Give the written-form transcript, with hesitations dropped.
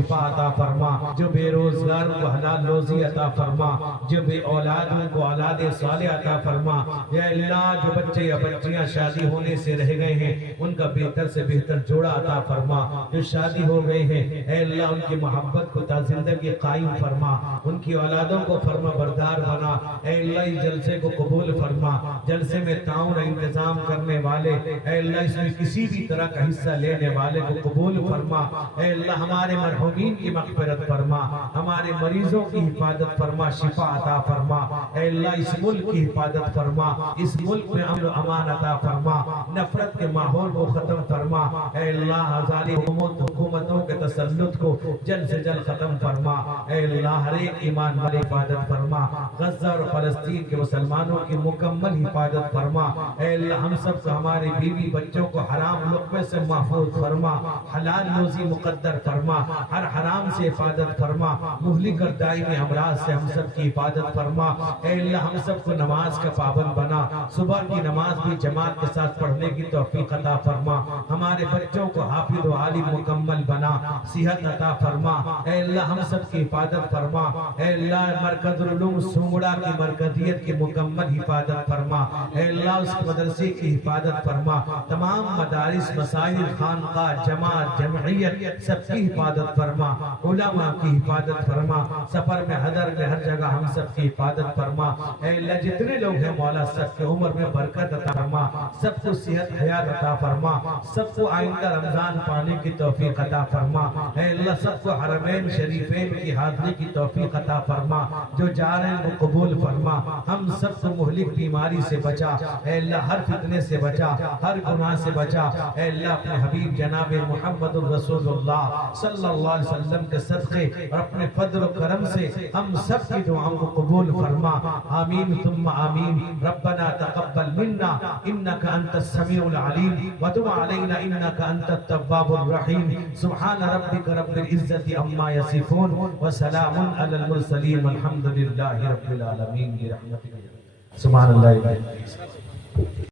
شفا عطا فرما، جو بے روزگار کو حلال روزی عطا فرما، جو بے اولاد کو اولاد صالح عطا فرما۔ یا اللہ جو بچے یا بچیاں شادی ہونے سے رہ گئے ہیں ان کا بہتر سے بہتر جوڑا عطا فرما، جو شادی ہو گئے ہیں اے اللہ ان کی محبت کو تا زندگی قائم فرما، ان کی اولادوں کو فرما بردار بنا۔ اے اللہ اس جلسے کو قبول فرما، جلسے میں تعاون انتظام کرنے والے اے اللہ اس میں کسی بھی طرح کا حصہ لینے والے کو قبول فرما۔ اے اللہ ہمارے مرحومین کی مغفرت فرما، ہمارے مریضوں کی حفاظت فرما، شفا عطا فرما۔ اے اللہ اس ملک کی حفاظت فرما، اس ملک میں امن و امان عطا فرما، نفرت کے ماحول کو ختم فرما۔ اے اللہ ظالم حکومتوں کے تسلط کو جلد سے جلد ختم فرما۔ اے اللہ ہر ایک ایمان والی حفاظت فرما، غزہ اور فلسطین کے مسلمانوں کی مکمل حفاظت فرما۔ اے اللہ ہم سب کو ہمارے بیوی بچوں کو حرام لقمے سے محفوظ فرما، حلال روزی مقدر فرما، ہر حرام سے حفاظت فرما، مہلک اور دائمی امراض سے ہم سب کی حفاظت فرما۔ اے اللہ ہم سب کو نماز کا پابند بنا، صبح کی نماز بھی جماعت کے ساتھ پڑھنے کی توفیق عطا فرما، ہمارے بچوں کو حافظ و عالم مکمل بنا، صحت عطا فرما۔ اے اللہ ہم سب کی حفاظت فرما۔ اے اللہ مرکز العلوم سونگڑا کی مرکزیت کی مکمل حفاظت فرما۔ اے اللہ اس مدرسے کی حفاظت فرما، تمام مدارس مساجد خانقاہ جماعت جمعیت سب کی حفاظت فرما، علماء کی حفاظت فرما، سفر میں حضر میں ہر جگہ ہم سب کی حفاظت فرما۔ اے اللہ جتنے لوگ ہیں مولا سب کے عمر میں برکت عطا فرما، سب کو صحت حیات عطا فرما، سب کو آئندہ رمضان پانے کی توفیق عطا فرما۔ اے اللہ سب کو حرمین شریفین کی حاضری کی توفیق عطا فرما، جو جا رہے ہیں وہ قبول فرما، ہم سب کو مہلک بیماری سے بچا۔ اے اللہ ہر فتنے سے بچا، ہر گناہ سے بچا۔ اے اللہ اپنے حبیب جناب محمد الرسول اللہ صلی اللہ علیہ وسلم کے صدقے اور اپنے فضل و کرم سے ہم سب کی دعاؤں کو قبول فرما، آمین ثم آمین۔ ربنا تقبل منا انك انت السميع العليم وتب علينا انك انت التواب الرحيم۔ سبحان ربك رب العزة عما يصفون وسلام على المرسلين والحمد لله رب العالمين برحمتك۔ سبحان اللہ۔